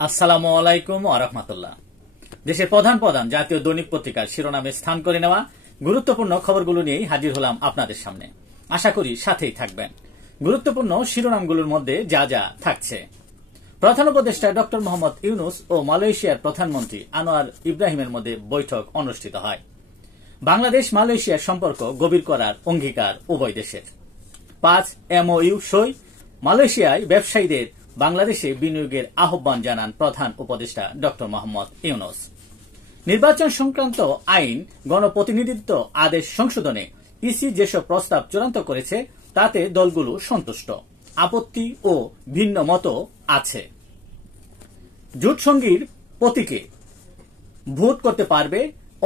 আসসালামু আলাইকুম ওয়া রাহমাতুল্লাহ। দেশের প্রধান প্রধান জাতীয় দৈনিক পত্রিকার শিরোনামে স্থান করে নেওয়া গুরুত্বপূর্ণ খবরগুলো নিয়েই হাজির হলাম আপনাদের সামনে। আশা করি সাথেই থাকবেন। গুরুত্বপূর্ণ শিরোনামগুলোর মধ্যে যা যা থাকছে: প্রধান উপদেষ্টা ডক্টর মোহাম্মদ ইউনূস ও মালয়েশিয়ার প্রধানমন্ত্রী আনোয়ার ইব্রাহিমের মধ্যে বৈঠক অনুষ্ঠিত হয়। বাংলাদেশ মালয়েশিয়ার সম্পর্ক গভীর করার অঙ্গীকার উভয় দেশের। 5 MOU সই। মালয়েশিয়ায় ব্যবসায়ীদের বাংলাদেশে বিনিয়োগের আহ্বান জানান প্রধান উপদেষ্টা ডক্টর মোহাম্মদ ইউনূস। নির্বাচন সংক্রান্ত আইন গণপ্রতিনিধিত্ব আদেশ সংশোধনে ইসি যেসব প্রস্তাব চূড়ান্ত করেছে তাতে দলগুলো সন্তুষ্ট, আপত্তি ও ভিন্ন মত আছে। জোটসঙ্গীর প্রতীকে ভোট করতে পারবে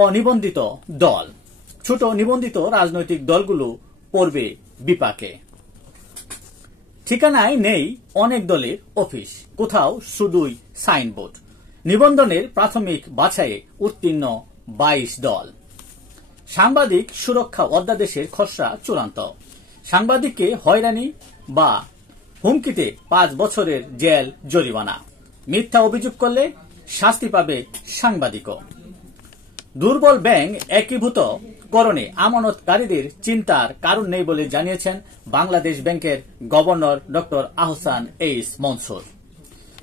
অনিবন্ধিত দল। ছোট নিবন্ধিত রাজনৈতিক দলগুলো পড়বে বিপাকে। ঠিকানায় নেই অনেক দলের অফিস, কোথাও শুধুই সাইনবোর্ড। নিবন্ধনের প্রাথমিক বাছাইয়ে উত্তীর্ণ 22 দল। সাংবাদিক সুরক্ষা অধ্যাদেশের খসড়া চূড়ান্ত। সাংবাদিককে হয়রানি বা হুমকিতে 5 বছরের জেল জরিমানা। মিথ্যা অভিযোগ করলে শাস্তি পাবে সাংবাদিকও। দুর্বল ব্যাংক একীভূত করণে আমানতকারীদের চিন্তার কারণ নেই বলে জানিয়েছেন বাংলাদেশ ব্যাংকের গভর্নর ডক্টর আহসান এইস মনসুর।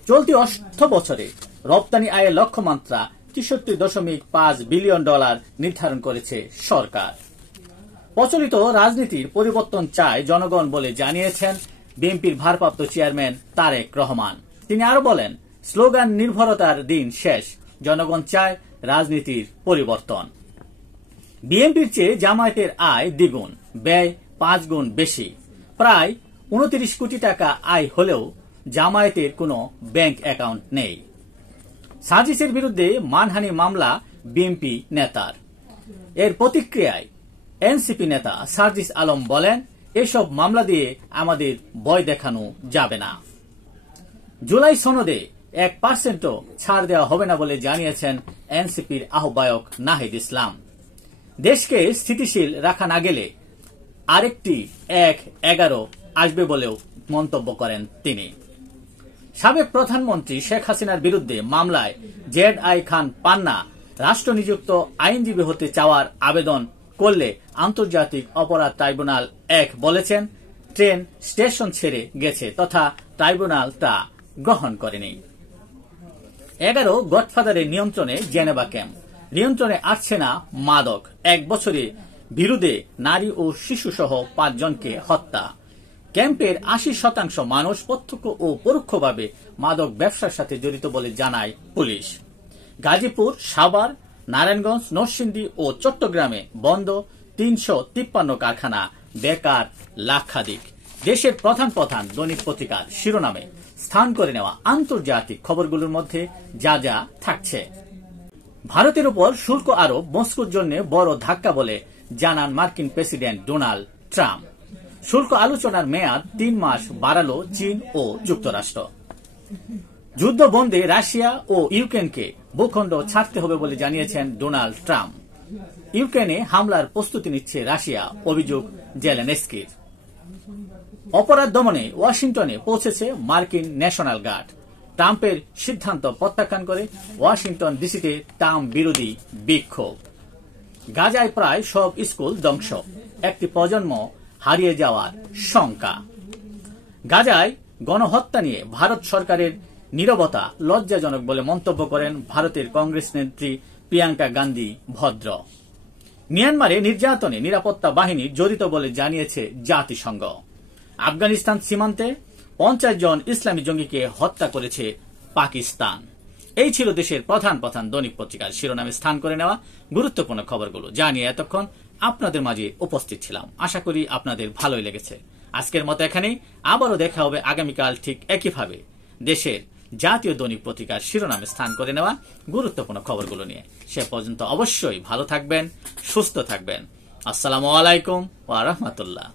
চলতি অর্থ বছরে রপ্তানি আয়ের লক্ষ্যমাত্রা 63.5 বিলিয়ন ডলার নির্ধারণ করেছে সরকার। প্রচলিত রাজনীতির পরিবর্তন চায় জনগণ বলে জানিয়েছেন বিএনপির ভারপ্রাপ্ত চেয়ারম্যান তারেক রহমান। তিনি আরো বলেন, স্লোগান নির্ভরতার দিন শেষ, জনগণ চায় রাজনীতির পরিবর্তন। বিএনপির চেয়ে জামায়াতের আয় দ্বিগুণ, ব্যয় 5 গুণ বেশি। প্রায় 29 কোটি টাকা আয় হলেও জামায়াতের কোনো ব্যাংক অ্যাকাউন্ট নেই। সাজিসের বিরুদ্ধে মানহানি মামলা বিএনপি নেতার। এর প্রতিক্রিয়ায় এনসিপি নেতা সার্জিস আলম বলেন, এসব মামলা দিয়ে আমাদের ভয় দেখানো যাবে না। জুলাই সনদে 1% ছাড় দেওয়া হবে না বলে জানিয়েছেন এনসিপির আহ্বায়ক নাহিদ ইসলাম। দেশকে স্থিতিশীল রাখা না গেলে আরেকটি 1-11 আসবে বলেও মন্তব্য করেন তিনি। সাবেক প্রধানমন্ত্রী শেখ হাসিনার বিরুদ্ধে মামলায় ZI খান পান্না রাষ্ট্র নিযুক্ত আইনজীবী হতে চাওয়ার আবেদন করলে আন্তর্জাতিক অপরাধ ট্রাইব্যুনাল 1 বলেছেন ট্রেন স্টেশন ছেড়ে গেছে তথা ট্রাইব্যুনাল তা গ্রহণ করেনি। 11 গডফাদারের নিয়ন্ত্রণে জেনেভা ক্যাম্প। নিয়ন্ত্রণে আসছে না মাদক। 1 বছরে বিরুদ্ধে নারী ও শিশু সহ 5 জনকে হত্যা। ক্যাম্পের 80% মানুষ প্রত্যক্ষ ও পরোক্ষভাবে মাদক ব্যবসার সাথে জড়িত বলে জানায় পুলিশ। গাজীপুর, সাভার, নারায়ণগঞ্জ, নরসিংদী ও চট্টগ্রামে বন্ধ 353 কারখানা, বেকার লাখাধিক। দেশের প্রধান প্রধান দৈনিক পত্রিকার শিরোনামে স্থান করে নেওয়া আন্তর্জাতিক খবরগুলোর মধ্যে যা যা থাকছে: ভারতের উপর শুল্ক আরোপ মস্কোর জন্য বড় ধাক্কা বলে জানান মার্কিন প্রেসিডেন্ট ডোনাল্ড ট্রাম্প। শুল্ক আলোচনার মেয়াদ 3 মাস বাড়ালো চীন ও যুক্তরাষ্ট্র। যুদ্ধ বন্ধে রাশিয়া ও ইউক্রেনকে ভূখণ্ড ছাড়তে হবে বলে জানিয়েছেন ডোনাল্ড ট্রাম্প। ইউক্রেনে হামলার প্রস্তুতি নিচ্ছে রাশিয়া, অভিযোগ জেলেনস্কির। অপরাধ দমনে ওয়াশিংটনে পৌঁছেছে মার্কিন ন্যাশনাল গার্ড। ট্রাম্পের সিদ্ধান্ত প্রত্যাখ্যান করে ওয়াশিংটন ডিসিতে ট্রাম্প বিরোধী বিক্ষোভ। গাজায় প্রায় সব স্কুল ধ্বংস, একটি প্রজন্ম হারিয়ে যাওয়ার শঙ্কা। গাজায় গণহত্যা নিয়ে ভারত সরকারের নীরবতা লজ্জাজনক বলে মন্তব্য করেন ভারতের কংগ্রেস নেত্রী প্রিয়াঙ্কা গান্ধী ভদ্র। মিয়ানমারে নির্যাতনে নিরাপত্তা বাহিনী জড়িত বলে জানিয়েছে জাতিসংঘ। আফগানিস্তান সীমান্তে 50 জন ইসলামী জঙ্গিকে হত্যা করেছে পাকিস্তান। এই ছিল দেশের প্রধান প্রধান দৈনিক পত্রিকার শিরোনামে স্থান করে নেওয়া গুরুত্বপূর্ণ খবরগুলো, যা নিয়ে এতক্ষণ আপনাদের মাঝে উপস্থিত ছিলাম। আশা করি আপনাদের ভালোই লেগেছে। আজকের মতো এখানেই, আবারও দেখা হবে আগামীকাল ঠিক একইভাবে দেশের জাতীয় দৈনিক পত্রিকার শিরোনামে স্থান করে নেওয়া গুরুত্বপূর্ণ খবরগুলো নিয়ে। সে পর্যন্ত অবশ্যই ভালো থাকবেন, সুস্থ থাকবেন। আসসালামু আলাইকুম ওয়া রাহমাতুল্লাহ।